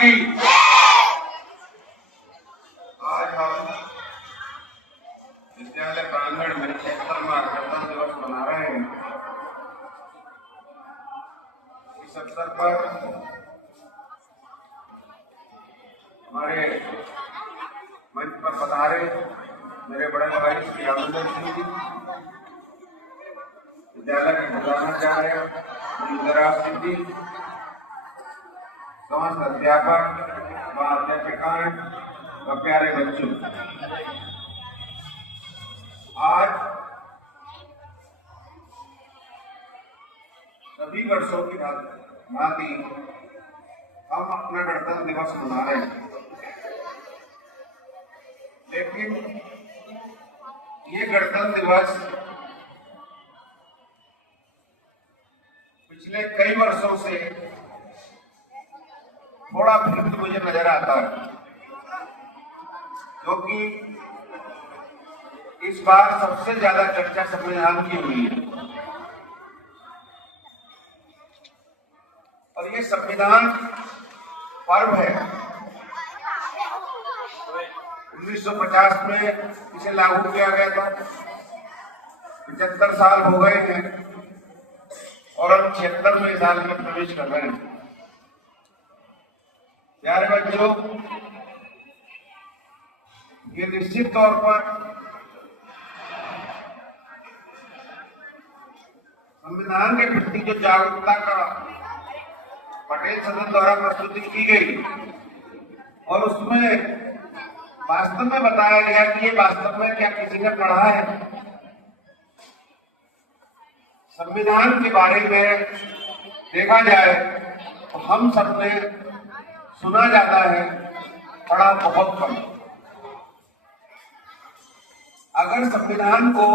की। आज हम विद्यालय प्रांगण में 76वां गणतंत्र दिवस मना रहे हैं। इस अवसर पर हमारे मंच पर पधारे मेरे बड़े भाई श्री रामेंद्र सिंह जी, विद्यालय के प्रधानाचार्य इंदिरा सिंह जी, समस्त अध्यापक व अध्यापिकाएं व प्यारे बच्चों, आज सभी वर्षों की भांति हम अपना गणतंत्र दिवस मना रहे हैं, लेकिन ये गणतंत्र दिवस पिछले कई वर्षों से थोड़ा भिन्न मुझे नजर आता है, क्योंकि इस बार सबसे ज्यादा चर्चा संविधान की हुई है और ये संविधान पर्व है। 1950 में इसे लागू किया गया था, 75 साल हो गए हैं और हम 76वें साल में प्रवेश कर रहे हैं। प्यारे बच्चों, ये निश्चित तौर पर संविधान के प्रति जो जागरूकता का पटेल सदन द्वारा प्रस्तुति की गई और उसमें वास्तव में बताया गया कि ये वास्तव में क्या किसी ने पढ़ा है। संविधान के बारे में देखा जाए तो हम सबने सुना जाता है, पढ़ा बहुत कम। अगर संविधान को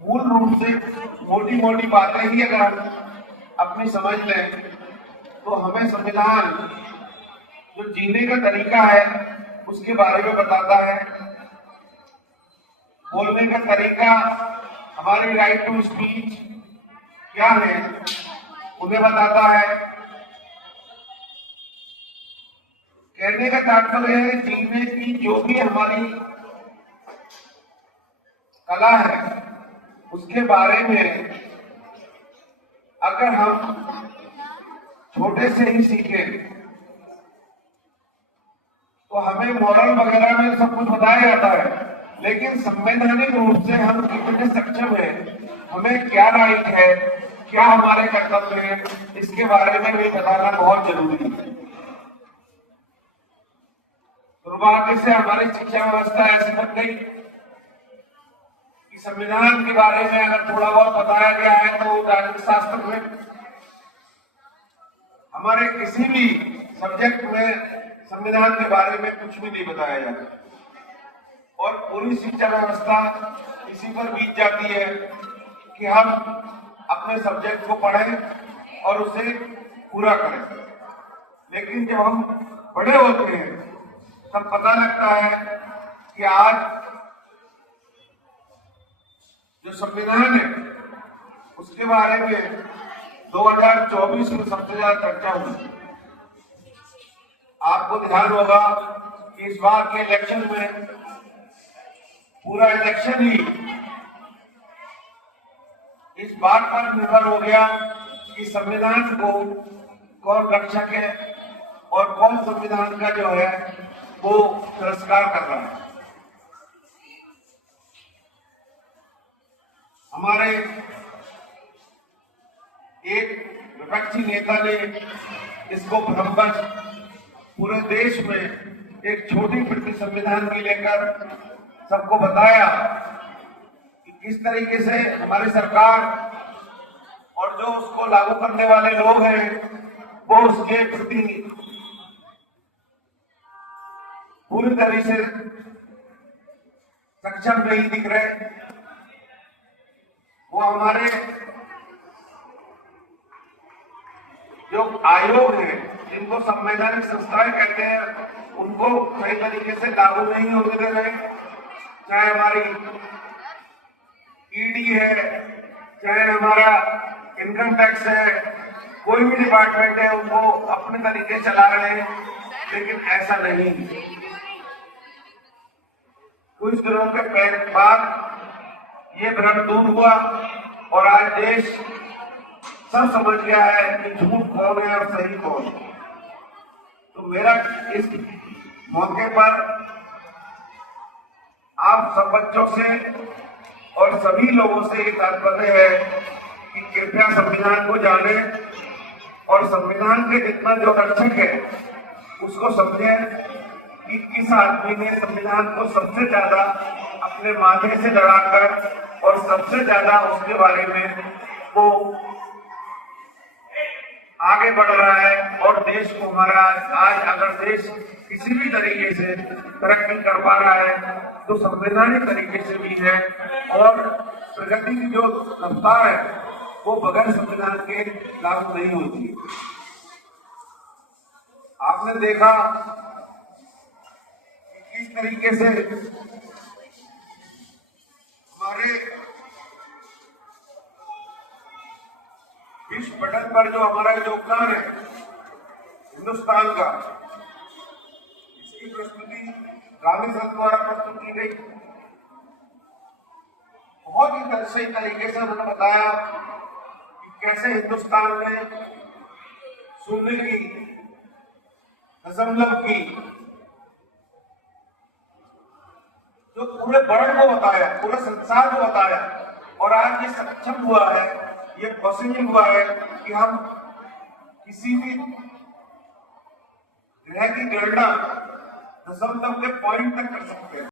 मूल रूप से मोटी मोटी बातें ही अगर हम अपनी समझ लें तो हमें संविधान जो जीने का तरीका है उसके बारे में बताता है, बोलने का तरीका, हमारी राइट टू स्पीच क्या है उन्हें बताता है। कहने का तात्पर्य है जीने की जो भी हमारी कला है उसके बारे में अगर हम छोटे से ही सीखें तो हमें मॉरल वगैरह में सब कुछ बताया जाता है, लेकिन संवैधानिक रूप से हम कितने सक्षम हैं, हमें क्या राइट है, क्या हमारे कर्तव्य है, इसके बारे में भी बताना बहुत जरूरी है। दुर्भाग्य से हमारी शिक्षा व्यवस्था ऐसी बन गई कि संविधान के बारे में अगर थोड़ा बहुत बताया गया है तो राजनीति शास्त्र में, हमारे किसी भी सब्जेक्ट में संविधान के बारे में कुछ भी नहीं बताया जाता और पूरी शिक्षा व्यवस्था इसी पर बीत जाती है कि हम अपने सब्जेक्ट को पढ़ें और उसे पूरा करें। लेकिन जब हम बड़े होते हैं तब पता लगता है कि आज जो संविधान है उसके बारे में 2024 में सबसे ज्यादा चर्चा हुई। आपको ध्यान होगा कि इस बार के इलेक्शन में पूरा इलेक्शन ही इस बात पर निर्भर हो गया कि संविधान को कौन रक्षक है और कौन संविधान का जो है वो तिरस्कार कर रहा है। हमारे एक विपक्षी नेता ने इसको भ्रमवश पूरे देश में एक छोटी प्रति संविधान की लेकर सबको बताया कि किस तरीके से हमारी सरकार और जो उसको लागू करने वाले लोग हैं वो उसके प्रति पूरी तरह से सक्षम नहीं दिख रहे। वो हमारे जो आयोग है जिनको संवैधानिक संस्थाएं कहते हैं उनको सही तरीके से लागू नहीं होने दे रहे। चाहे हमारी ईडी है, चाहे हमारा इनकम टैक्स है, कोई भी डिपार्टमेंट है उनको अपने तरीके चला रहे हैं, लेकिन ऐसा नहीं। कुछ दिनों के बाद ये भ्रम दूर हुआ और आज देश सब समझ गया है कि झूठ कौन है और सही कौन है। तो मेरा इस मौके पर आप सब बच्चों से और सभी लोगों से ये तात्पर्य है कि कृपया संविधान को जाने और संविधान के जितना जो रक्षक है उसको समझें कि किस आदमी ने संविधान को सबसे ज्यादा अपने माथे से लड़ाकर और सबसे ज्यादा उसके बारे में वो आगे बढ़ रहा है। और देश को हमारा आज अगर देश किसी भी तरीके से तरक्की कर पा रहा है तो संवैधानिक तरीके से भी है, और प्रगति की जो रफ्तार है वो बगैर संविधान के लागू नहीं होती। आपने देखा कि किस तरीके से हमारे विश्व पटल पर जो हमारा योगदान है हिंदुस्तान का, इसकी प्रस्तुति गांधी साहब द्वारा प्रस्तुत की गई। बहुत ही सही तरीके से उन्होंने बताया कि कैसे हिंदुस्तान में शून्य की, दशमलव की, जो पूरे वर्ल्ड को बताया, पूरे संसार को बताया, और आज ये सक्षम हुआ है, ये पॉसिबल हुआ है कि हम किसी भी ग्रह की गणना दशमलव के पॉइंट तक कर सकते हैं।